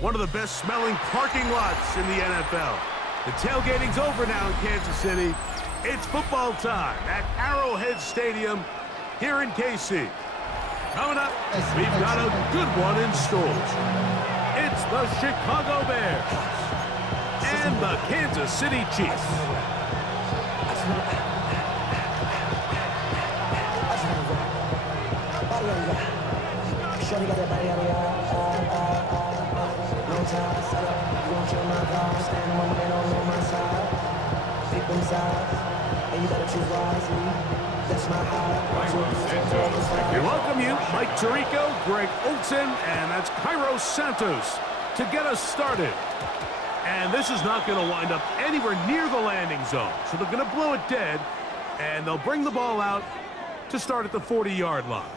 one of the best smelling parking lots in the NFL. The tailgating's over now in Kansas City. It's football time at Arrowhead Stadium here in KC. Coming up, we've got a good one in store. It's the Chicago Bears and the Kansas City Chiefs. We welcome you, Mike Tirico, Greg Olson, and that's Cairo Santos to get us started. And this is not going to wind up anywhere near the landing zone, so they're going to blow it dead, and they'll bring the ball out to start at the 40-yard line.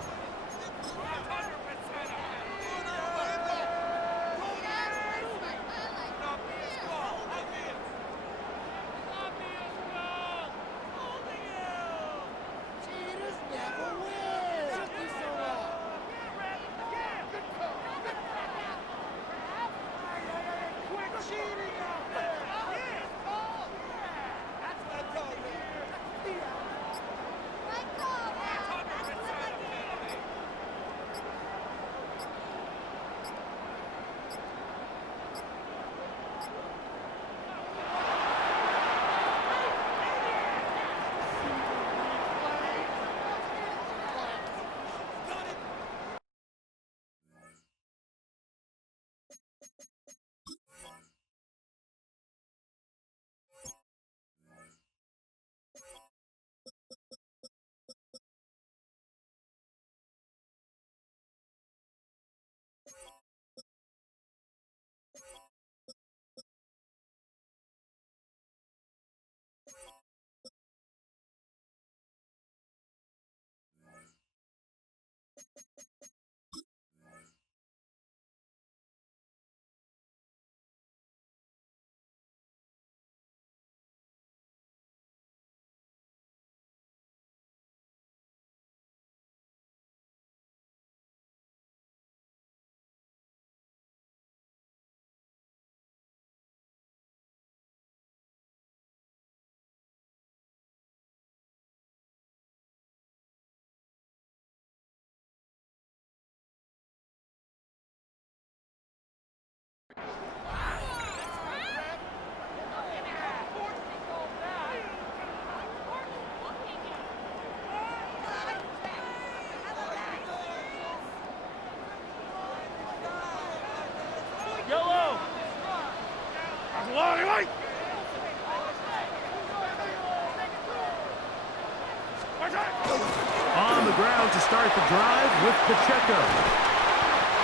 On the ground to start the drive with Pacheco.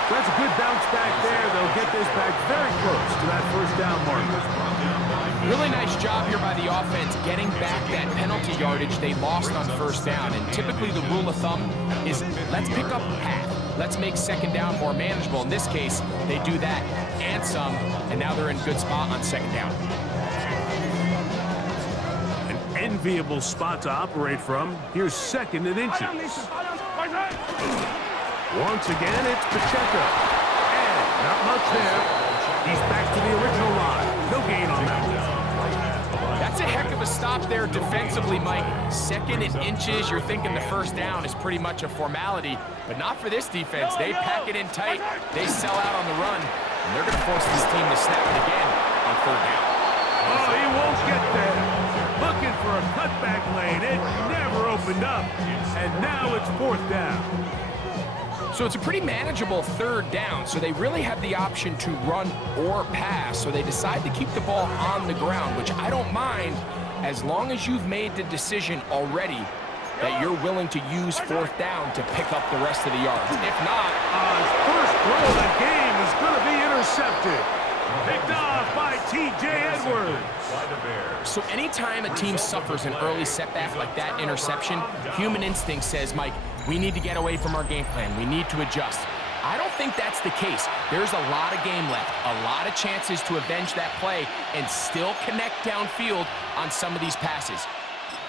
That's a good bounce back there. They'll get this back very close to that first down marker. Really nice job here by the offense getting back that penalty yardage they lost on first down. And typically the rule of thumb is let's pick up half. Let's make second down more manageable. In this case, they do that and some, and now they're in a good spot on second down. An enviable spot to operate from. Here's second and inches. Once again, it's Pacheco. And not much there. He's back to the original line. No gain on that one. That's a heck of a stop there defensively, Mike. Second and inches, you're thinking the first down is pretty much a formality, but not for this defense. They pack it in tight, they sell out on the run, and they're going to force this team to snap it again on third down. Oh, he won't get there. Looking for a cutback lane. It never opened up, and now it's fourth down. So it's a pretty manageable third down, so they really have the option to run or pass, so they decide to keep the ball on the ground, which I don't mind as long as you've made the decision already that you're willing to use fourth down to pick up the rest of the yards. If not, his first throw of the game is going to be intercepted. Picked off by T.J. Edwards. So anytime a team suffers an early setback like that interception, human instinct says, Mike, we need to get away from our game plan. We need to adjust. I don't think that's the case. There's a lot of game left, a lot of chances to avenge that play and still connect downfield on some of these passes.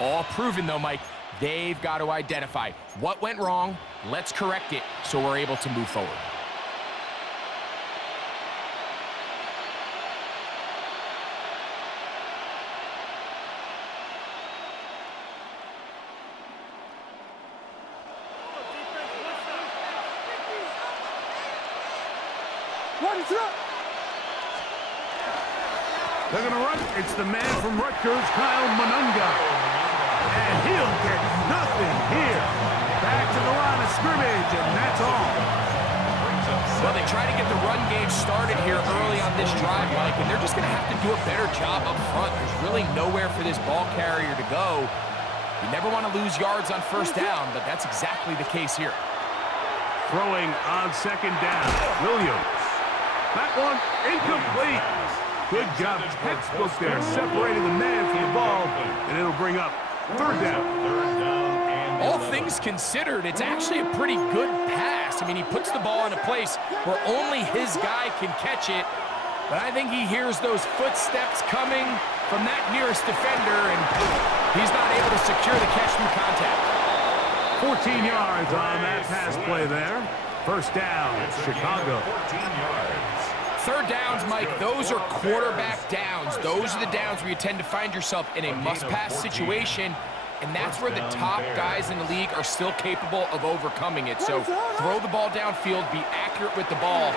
All proven, though, Mike, they've got to identify what went wrong, let's correct it so we're able to move forward. They're going to run. It's the man from Rutgers, Kyle Monunga. And he'll get nothing here. Back to the line of scrimmage, and that's all. Well, they try to get the run game started here early on this drive, Mike, and they're just going to have to do a better job up front. There's really nowhere for this ball carrier to go. You never want to lose yards on first down, but that's exactly the case here. Throwing on second down, Williams. That one incomplete. Good job, textbook there, separating the man from the ball, and it'll bring up third down. All things considered, it's actually a pretty good pass. I mean, he puts the ball in a place where only his guy can catch it, but I think he hears those footsteps coming from that nearest defender, and he's not able to secure the catch through contact. 14 yards on that pass play there. First down, Chicago. Third downs, Mike, those are quarterback downs. Those are the downs where you tend to find yourself in a must-pass situation, and that's where the top guys in the league are still capable of overcoming it. So throw the ball downfield, be accurate with the ball.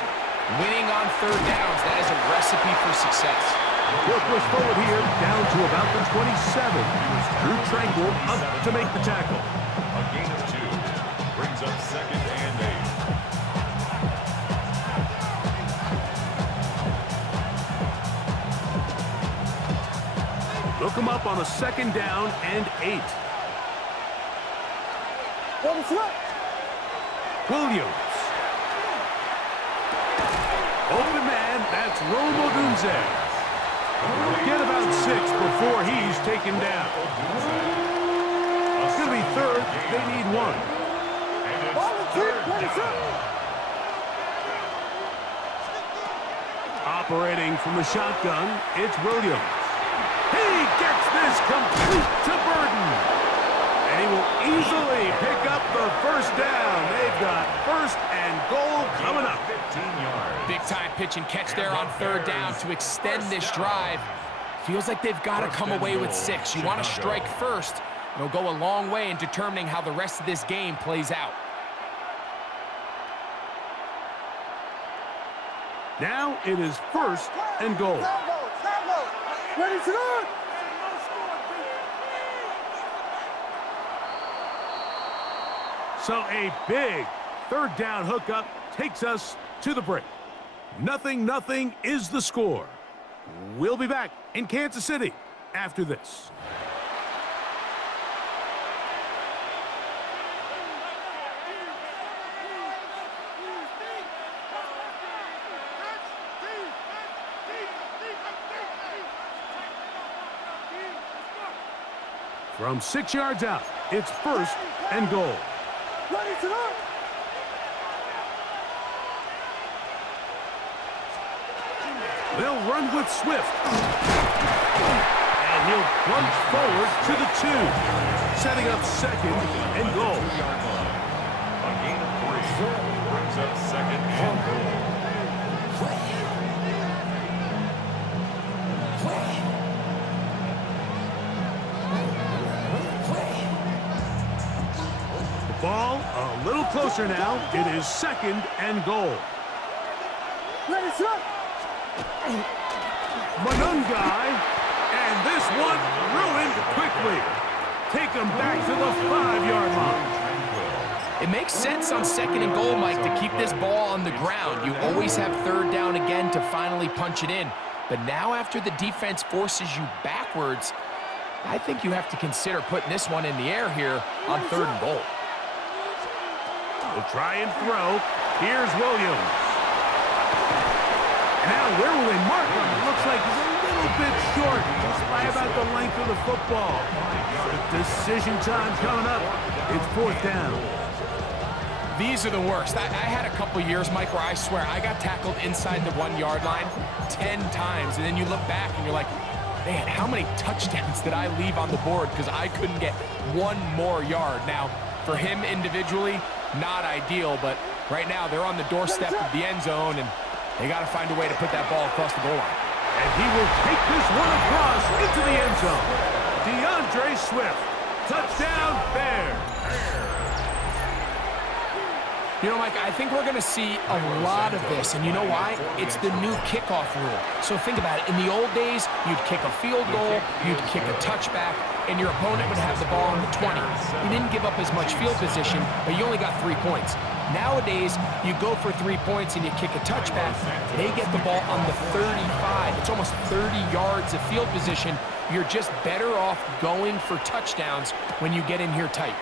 Winning on third downs, that is a recipe for success. He'll push forward here, down to about the 27. Drew Tranquil up to make the tackle. A gain of 2 brings up second and 8. Look him up on a second down and 8. Williams. Open man, that's Romo Dunzez. Get about 6 before he's taken down. It's going to be third. They need 1. Operating from the shotgun, it's Williams. He gets this complete to Burden. And he will easily pick up the first down. They've got first and goal coming up. 15 yards. Big time pitch and catch there on third down to extend this drive. Feels like they've got to come away with 6. You want to strike first. It'll go a long way in determining how the rest of this game plays out. Now it is first and goal. Ready to go! So a big third down hookup takes us to the break. 0-0 is the score. We'll be back in Kansas City after this. From 6 yards out, it's first and goal. Ready to go! They'll run with Swift. And he'll plunge forward to the 2, setting up second and goal. A gain of 3 brings up second and goal. Ball a little closer now. It is second and goal. Ready to go! Monungai, and this one ruined quickly. Take him back to the 5-yard line. It makes sense on second and goal, Mike, to keep this ball on the ground. You always have third down again to finally punch it in. But now after the defense forces you backwards, I think you have to consider putting this one in the air here on third and goal. We'll try and throw. Here's Williams. Now, where will they mark him? It looks like he's a little bit short, just by about the length of the football. Decision time coming up. It's fourth down. These are the worst. I had a couple years, Mike, where I swear I got tackled inside the 1-yard line 10 times, and then you look back and you're like, man, how many touchdowns did I leave on the board because I couldn't get one more yard? Now, for him individually, not ideal, but right now they're on the doorstep of the end zone, and they got to find a way to put that ball across the goal line. And he will take this one across into the end zone. DeAndre Swift. Touchdown, Bears. You know, Mike, I think we're going to see a lot of this, and you know why? It's the new kickoff rule. So think about it. In the old days, you'd kick a field goal, you'd kick a touchback, and your opponent would have the ball on the 20. You didn't give up as much field position, but you only got 3 points. Nowadays, you go for 3 points and you kick a touchback, they get the ball on the 35. It's almost 30 yards of field position. You're just better off going for touchdowns when you get in here tight.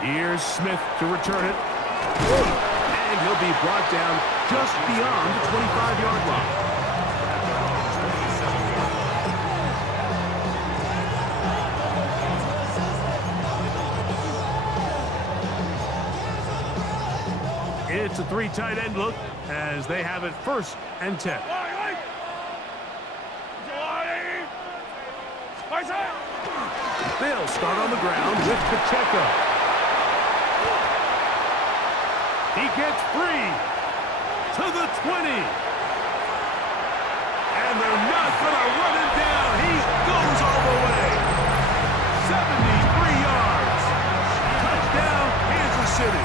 Here's Smith to return it. And he'll be brought down just beyond the 25-yard line. It's a 3 tight end look as they have it 1st and 10. They'll start on the ground with Pacheco. He gets free to the 20. And they're not going to run him down. He goes all the way. 73 yards. Touchdown, Kansas City.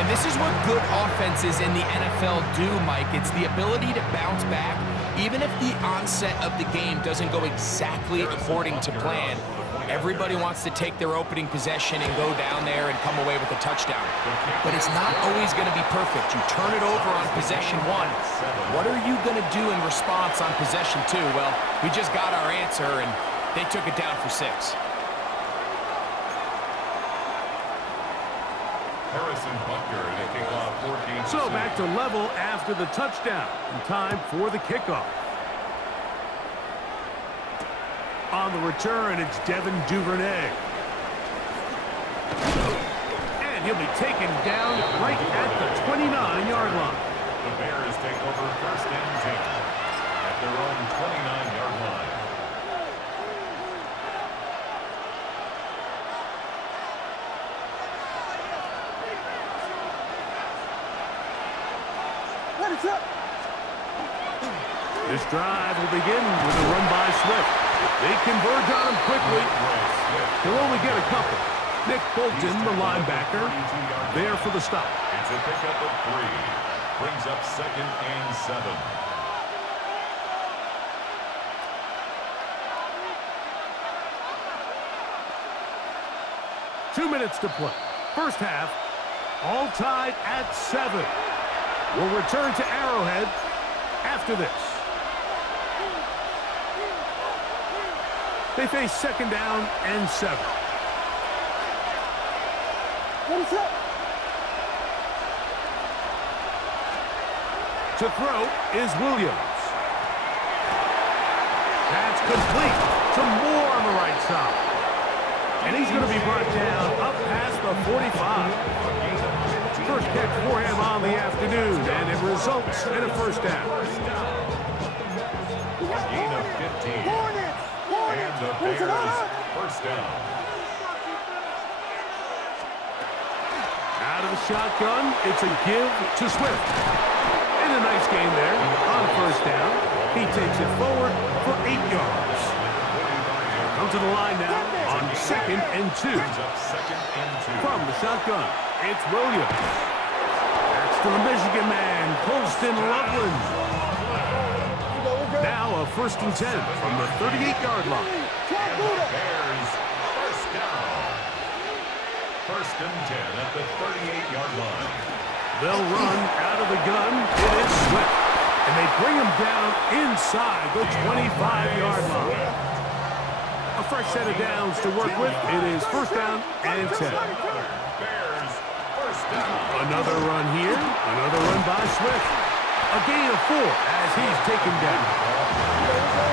And this is what good offenses in the NFL do, Mike. It's the ability to bounce back, even if the onset of the game doesn't go exactly according to plan. Everybody wants to take their opening possession and go down there and come away with a touchdown. But it's not always going to be perfect. You turn it over on possession 1. What are you going to do in response on possession 2? Well, we just got our answer, and they took it down for 6. Harrison Butker to kick off 14. So back to level after the touchdown. And time for the kickoff. On the return, it's Devin Duvernay. And he'll be taken down right at the 29-yard line. The Bears take over 1st and 10 at their own 29-yard line. Let it up. This drive will begin with a run by Swift. They converge on him quickly. He'll only get a couple. Nick Bolton, the linebacker, there for the stop. It's a pickup of 3. Brings up 2nd and 7. Two minutes to play. First half, all tied at 7. We'll return to Arrowhead after this. They face 2nd down and 7. Let it up. To throw is Williams. That's complete. Some more on the right side. And he's going to be brought down up past the 45. First catch for him on the afternoon, and it results in a 1st down. Gain of 15. And the Bears 1st down. Out of the shotgun, it's a give to Swift. And a nice gain there on 1st down. He takes it forward for 8 yards. Come to the line now on 2nd and 2. From the shotgun, it's Williams. That's to the Michigan man, Colston Loveland. Now a 1st and 10 from the 38-yard line. And the Bears 1st down. 1st and 10 at the 38-yard line. They'll run out of the gun. It is Swift. And they bring him down inside the 25-yard line. A fresh set of downs to work with. It is 1st down and 10. Bears 1st down. Another run here. Another run by Swift. A gain of 4 as he's taken down.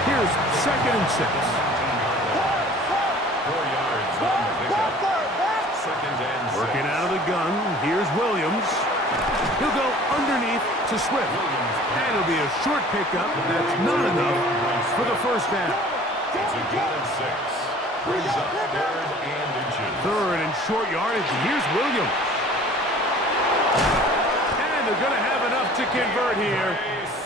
Here's 2nd and 6. 4 yards on the pickup. 2nd and 6. Working out of the gun. Here's Williams. He'll go underneath to Swift. And it'll be a short pickup. That's not enough for the 1st down. It's a gain of 6. Brings up 3rd and inches. 3rd and short yardage. Here's Williams. And they're going to have enough to convert here.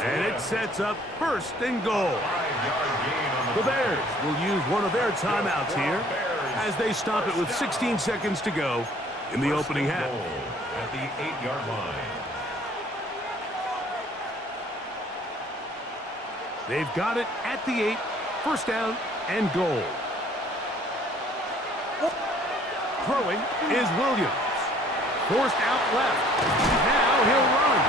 And it sets up 1st and goal. 5-yard gain on The Bears will use one of their timeouts here. Bears as they stop it with 16 seconds to go in the opening half. At the 8-yard line. They've got it at the 8, first down and goal. Throwing is Williams. Forced out left. Now he'll run.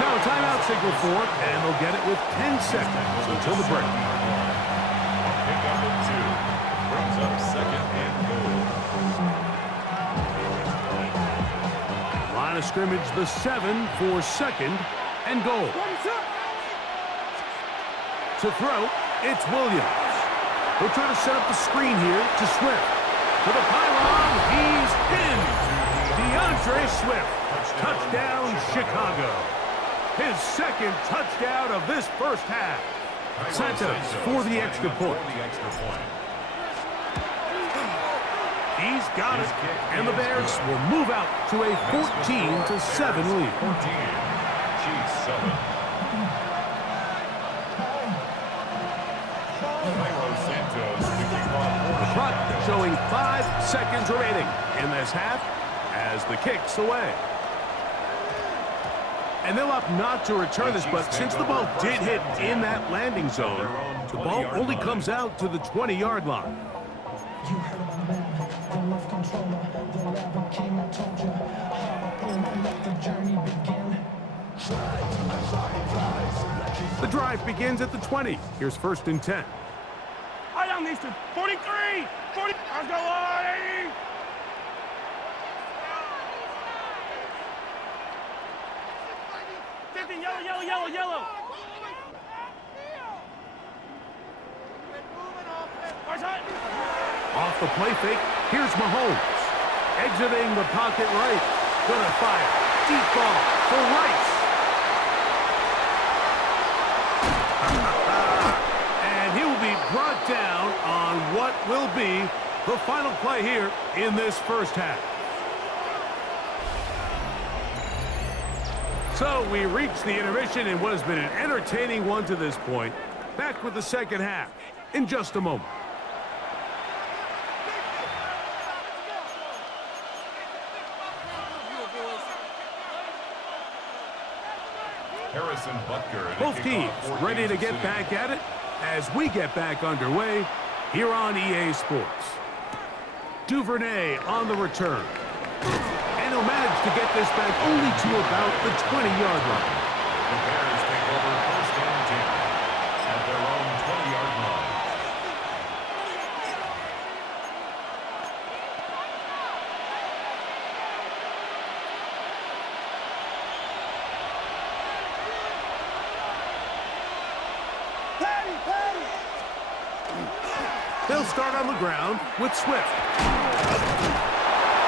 Now a timeout signal for it, and they'll get it with 10 seconds until the break. Pick up at 2. Brings up second and goal. Line of scrimmage, the 7 for second and goal. To throw, it's Williams. He'll try to set up the screen here to Swift. To the pylon, he's pinned. DeAndre Swift. Touchdown, Chicago. His second touchdown of this first half. Santos for the extra point. He's got it, and the Bears will move out to a 14-7 lead. 14. Chiefs 7. The clock showing 5 seconds remaining in this half as the kick's away. And they'll opt not to return this, but since the ball did hit in that landing zone, the ball only comes out to the 20-yard line. The drive begins at the 20. Here's first and 10. I down these two. 43! 40! Let's go, Lottie! Yellow. Off the play fake, here's Mahomes. Exiting the pocket right. Gonna fire. Deep ball for Rice. And he will be brought down on what will be the final play here in this first half. So we reach the intermission in what has been an entertaining one to this point. Back with the second half in just a moment. Harrison Butker. Both teams ready to get back at it as we get back underway here on EA Sports. Duvernay on the return. And he'll manage to get this back only to about the 20-yard line. The Bears take over first and 10 at their own 20-yard line. They'll start on the ground with Swift.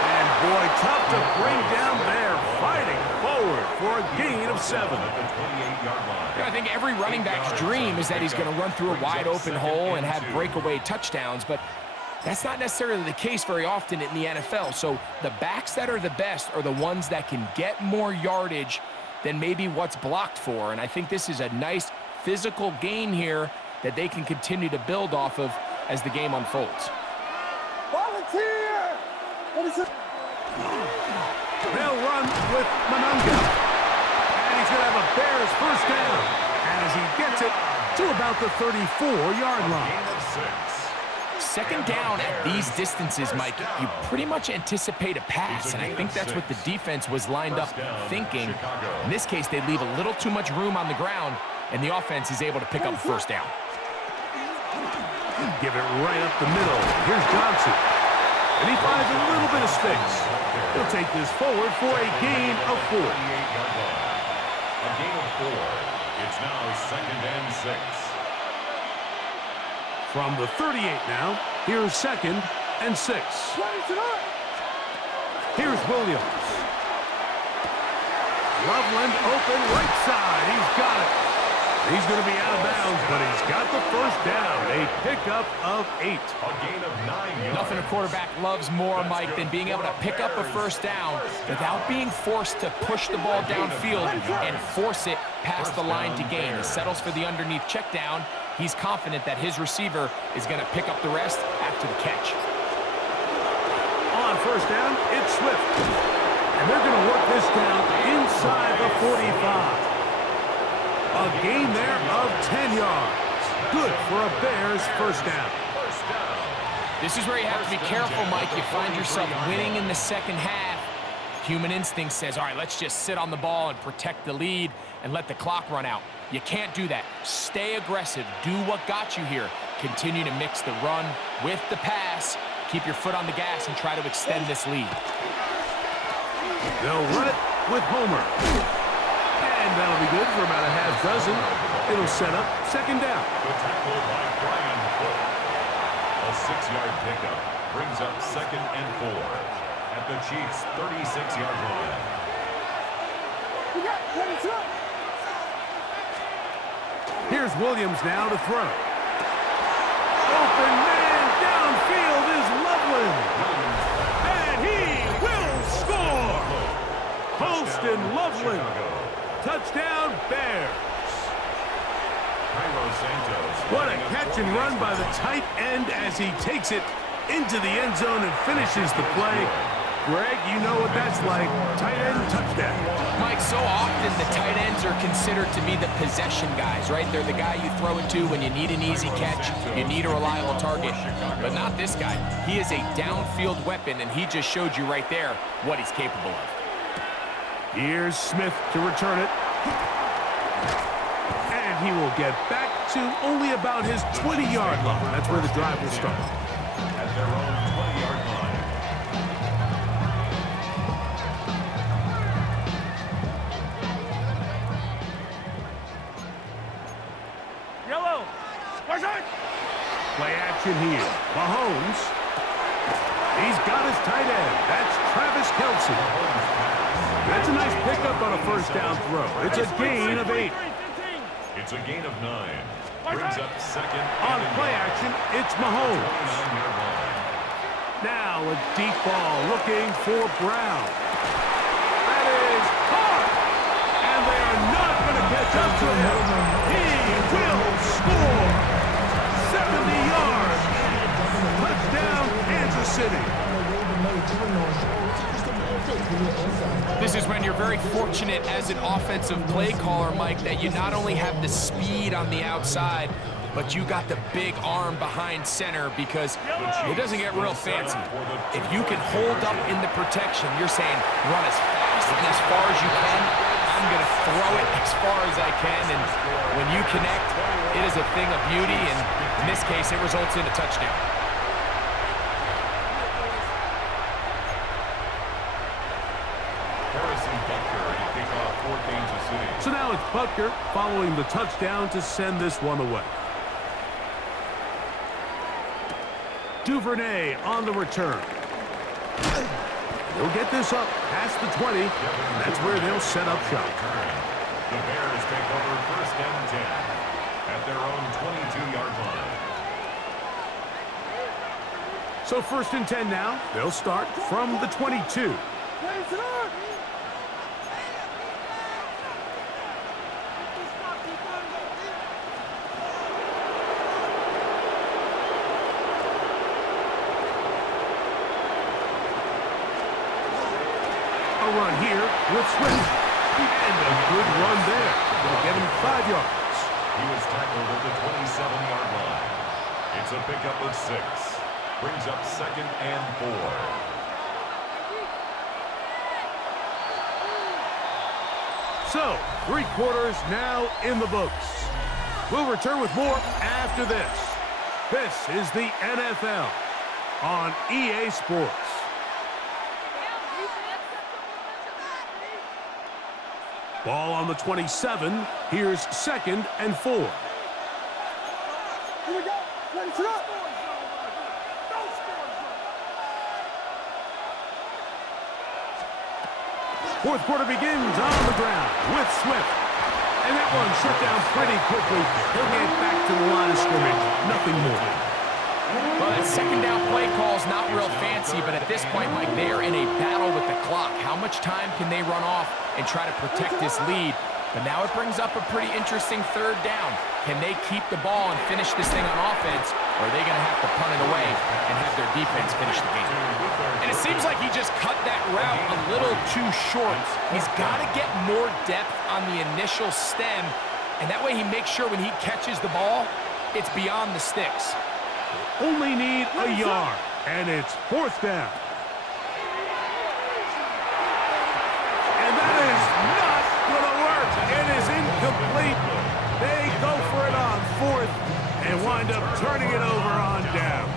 And boy, tough to bring down there, fighting forward for a gain of 7. At the 28-yard line. I think every running back's dream is that he's going to run through a wide open hole and have breakaway touchdowns, but that's not necessarily the case very often in the NFL. So the backs that are the best are the ones that can get more yardage than maybe what's blocked for. And I think this is a nice physical gain here that they can continue to build off of as the game unfolds. Volunteer! What is it? They'll run with Monunga. And he's going to have a Bears first down as he gets it to about the 34-yard line. Gain of 6. Second down at these distances, Mike, you pretty much anticipate a pass, and I think that's what the defense was lined up thinking. In this case, they leave a little too much room on the ground, and the offense is able to pick up first down. Give it right up the middle. Here's Johnson. And he finds a little bit of space. He'll take this forward for a gain of 4. 28-yard line. A gain of 4. It's now second and 6. From the 38 now, here's second and 6. Here's Williams. Loveland open right side. He's got it. He's going to be out of bounds, but he's got the first down. A pickup of 8. A gain of 9 yards. Nothing a quarterback loves more, Mike, than being able to pick up a first down without being forced to push the ball downfield and force it past the line to gain. He settles for the underneath check down. He's confident that his receiver is going to pick up the rest after the catch. first down, it's Swift. And they're going to work this down inside the 45. A gain there of 10 yards. Good for a Bears first down. This is where you have to be careful, Mike. You find yourself winning in the second half. Human instinct says, all right, let's just sit on the ball and protect the lead and let the clock run out. You can't do that. Stay aggressive. Do what got you here. Continue to mix the run with the pass. Keep your foot on the gas and try to extend this lead. They'll run it with Homer. And that'll be good for about a half dozen. It'll set up second down. The tackle by Brian Cook. A 6-yard pickup brings up 2nd and 4 at the Chiefs' 36-yard line. Here's Williams now to throw. Open man downfield is Loveland. And he will score. Colston Loveland. Touchdown, Bears. What a catch and run by the tight end as he takes it into the end zone and finishes the play. Greg, you know what that's like. Tight end touchdown. Mike, so often the tight ends are considered to be the possession guys, right? They're the guy you throw it to when you need an easy catch, you need a reliable target. But not this guy. He is a downfield weapon, and he just showed you right there what he's capable of. Here's Smith to return it. And he will get back to only about his 20-yard line. That's where the drive will start. At their own 20-yard line. Yellow. Play action here. Mahomes. He's got his tight end. That's Travis Kelce. That's a nice pickup on a first down throw. It's a gain of 8. It's a gain of 9. Brings up 2nd. On play action, it's Mahomes. Now a deep ball looking for Brown. That is caught. And they are not going to catch up to him. He will score. 70 yards. Touchdown, Kansas City. This is when you're very fortunate as an offensive play caller, Mike, that you not only have the speed on the outside, but you got the big arm behind center, because it doesn't get real fancy. If you can hold up in the protection, you're saying run as fast and as far as you can. I'm going to throw it as far as I can, and when you connect, it is a thing of beauty, and in this case, it results in a touchdown. So now it's Butker following the touchdown to send this one away. Duvernay on the return. He'll get this up past the 20. And that's where they'll set up shop. The Bears take over 1st and 10 at their own 22-yard line. So 1st and 10 now. They'll start from the 22. A run here with Swift. And a good run there. Going to get him 5 yards. He was tackled at the 27-yard line. It's a pickup of 6. Brings up 2nd and 4. So, 3 quarters now in the books. We'll return with more after this. This is the NFL on EA Sports. Ball on the 27. Here's 2nd and 4. Here we go. Let's go. Fourth quarter begins on the ground with Swift. And that one shut down pretty quickly. He'll get back to the line of scrimmage. Nothing more. Well, that second down play call is not real fancy, but at this point, Mike, they are in a battle with the clock. How much time can they run off and try to protect this lead? But now it brings up a pretty interesting third down. Can they keep the ball and finish this thing on offense, or are they going to have to punt it away and have their defense finish the game? And it seems like he just cut that route a little too short. He's got to get more depth on the initial stem, and that way he makes sure when he catches the ball, it's beyond the sticks. Only need a yard, and it's fourth down. And that is not going to work. It is incomplete. They go for it on fourth and wind up turning it over on down.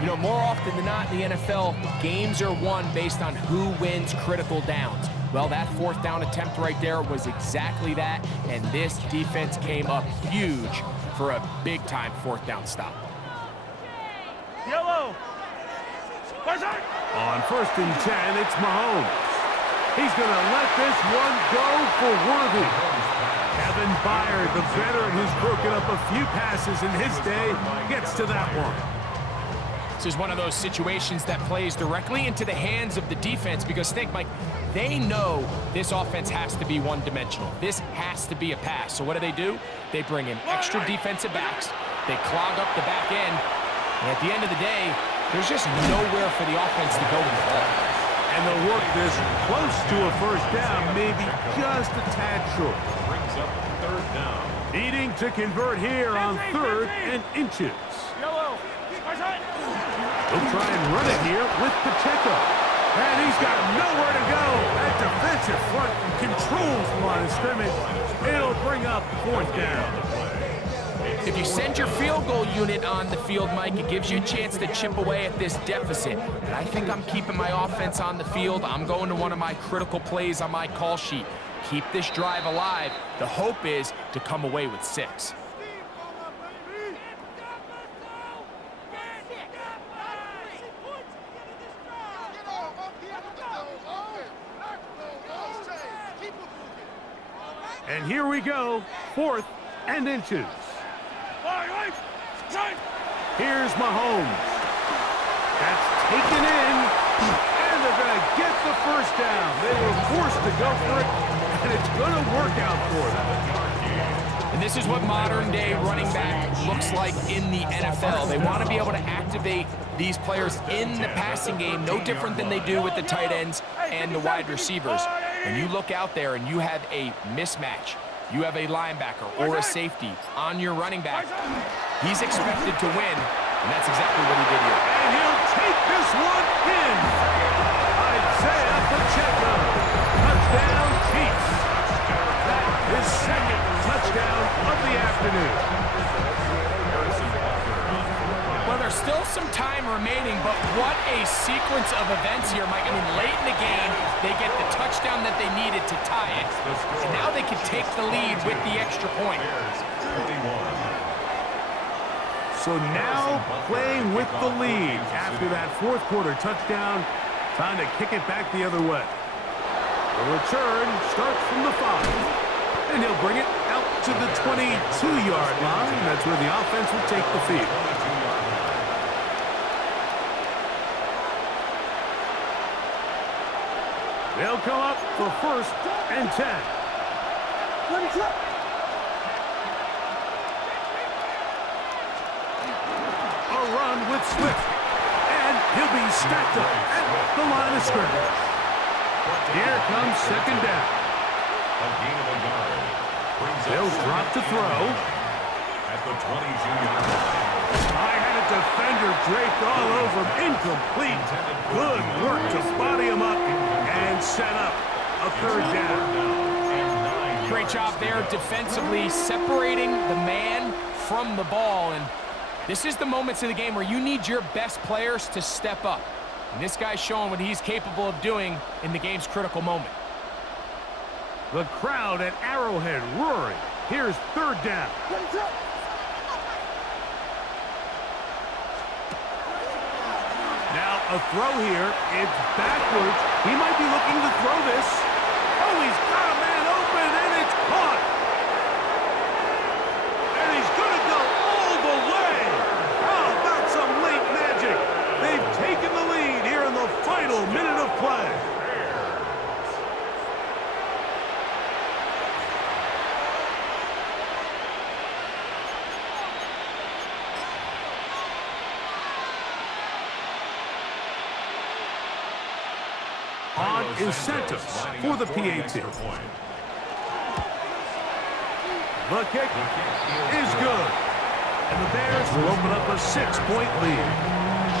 You know, more often than not in the NFL, games are won based on who wins critical downs. Well, that fourth down attempt right there was exactly that, and this defense came up huge for a big-time fourth down stop. Yellow. On 1st and 10, it's Mahomes. He's going to let this one go for Worthy. Kevin Byard, the veteran who's broken up a few passes in his day, gets to that one. This is one of those situations that plays directly into the hands of the defense because think, Mike, they know this offense has to be one-dimensional. This has to be a pass. So what do? They bring in extra defensive backs. They clog up the back end. And at the end of the day, there's just nowhere for the offense to go with the ball. And they'll work this close to a first down, maybe just a tad short. Brings up third down. Needing to convert here on 3rd and inches. Yellow. He'll try and run it here with Pacheco. And he's got nowhere to go. That defensive front controls the line of scrimmage. It'll bring up 4th down. If you send your field goal unit on the field, Mike, it gives you a chance to chip away at this deficit. But I think I'm keeping my offense on the field. I'm going to one of my critical plays on my call sheet. Keep this drive alive. The hope is to come away with 6. And here we go, 4th and inches. Here's Mahomes. That's taken in, and they're going to get the first down. They were forced to go for it, and it's going to work out for them. And this is what modern-day running back looks like in the NFL. They want to be able to activate these players in the passing game, no different than they do with the tight ends and the wide receivers. When you look out there and you have a mismatch, you have a linebacker or a safety on your running back, he's expected to win, and that's exactly what he did here. And he'll take this one in. Isaiah Pacheco. Touchdown, Chiefs. His second touchdown of the afternoon. Well, there's still some time remaining, but what a sequence of events here, Mike. I mean, late in the game, they get the touchdown that they needed to tie it, and now they can take the lead with the extra point. So now playing with the lead after that 4th quarter touchdown. Time to kick it back the other way. The return starts from the 5. And he'll bring it out to the 22-yard line. That's where the offense will take the field. They'll come up for 1st and 10. A run with Swift. And he'll be stacked up at the line of scrimmage. Here comes 2nd down. A gain of a yard. They'll drop to throw. At the 22-yard line. I had a defender draped all over him. Incomplete. Good work to body him up and set up a 3rd down. Great job there defensively, separating the man from the ball. And this is the moments of the game where you need your best players to step up. And this guy's showing what he's capable of doing in the game's critical moment. The crowd at Arrowhead roaring. Here's 3rd down. Now a throw here. It's backwards. He might be looking to throw this. Oh, he's got a man open, and it's caught. And he's going to go all the way. is sent us for the PAT. The kick is good. And the Bears will open up a 6-point lead.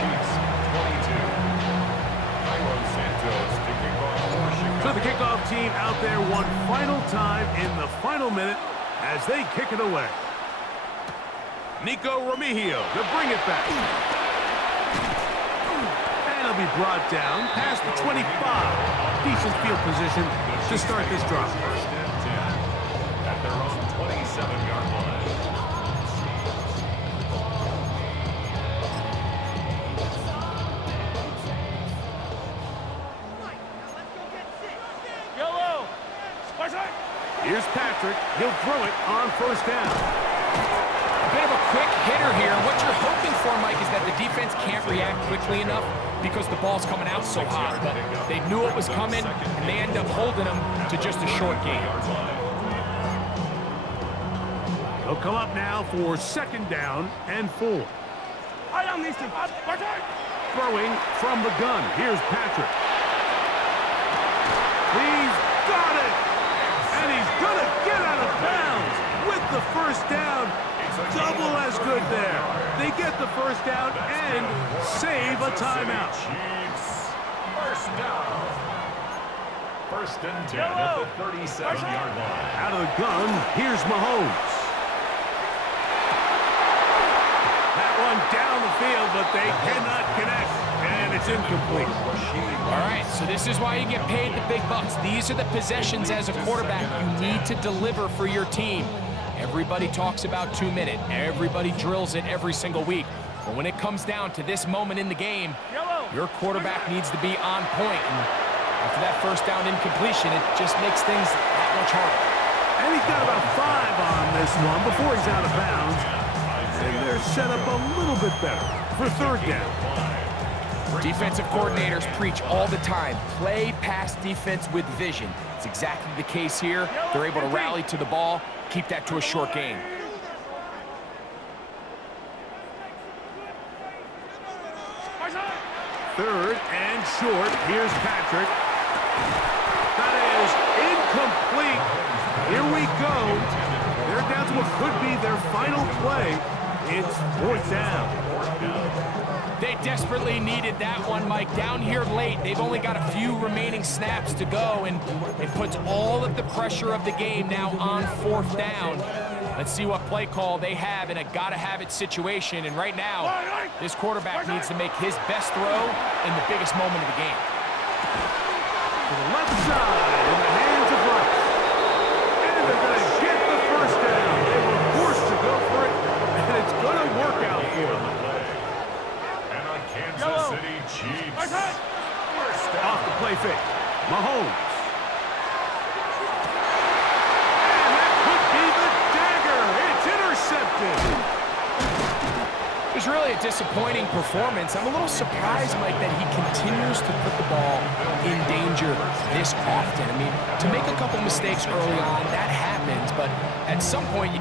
Chiefs 22. Cairo Santos to kick off for Chicago. So the kickoff team out there one final time in the final minute as they kick it away. Nico Remigio to bring it back. And it'll be brought down past the 25. Decent field position to start this drive. First and 10 at their own 27-yard line. Yellow. Here's Patrick. He'll throw it on first down. A bit of a quick hitter here. What you're hoping for, Mike, is that the defense can't react quickly enough because the ball's coming out so hot. But they knew it was coming, and they end up holding them to just a short gain. They'll come up now for second down and 4. I on these two. Throwing from the gun. Here's Patrick. He's got it! And he's going to get out of bounds with the first down. Double as good there. They get the first down and save a timeout. Chiefs, first down. First and 10 at the 37-yard line. Out of the gun, here's Mahomes. That one down the field, but they cannot connect, and it's incomplete. All right, so this is why you get paid the big bucks. These are the possessions as a quarterback you need to deliver for your team. Everybody talks about 2-minute. Everybody drills it every single week. But when it comes down to this moment in the game, your quarterback needs to be on point. And after that first down incompletion, it just makes things that much harder. And he's got about 5 on this one before he's out of bounds. And they're set up a little bit better for third down. Defensive coordinators preach all the time, play pass defense with vision. It's exactly the case here. They're able to rally to the ball, keep that to a short gain. Third and short. Here's Patrick. That is incomplete. Here we go. They're down to what could be their final play. It's fourth down. They desperately needed that one, Mike. Down here late, they've only got a few remaining snaps to go, and it puts all of the pressure of the game now on fourth down. Let's see what play call they have in a gotta-have-it situation. And right now, this quarterback needs to make his best throw in the biggest moment of the game. To the left side, in the hands of Rice. And they're going to get the first down. They were forced to go for it, and it's going to work out for them. And a Kansas City Chiefs. First down. Off the play fake. Mahomes. It was really a disappointing performance. I'm a little surprised, Mike, that he continues to put the ball in danger this often. I mean, to make a couple mistakes early on, that happens, but at some point...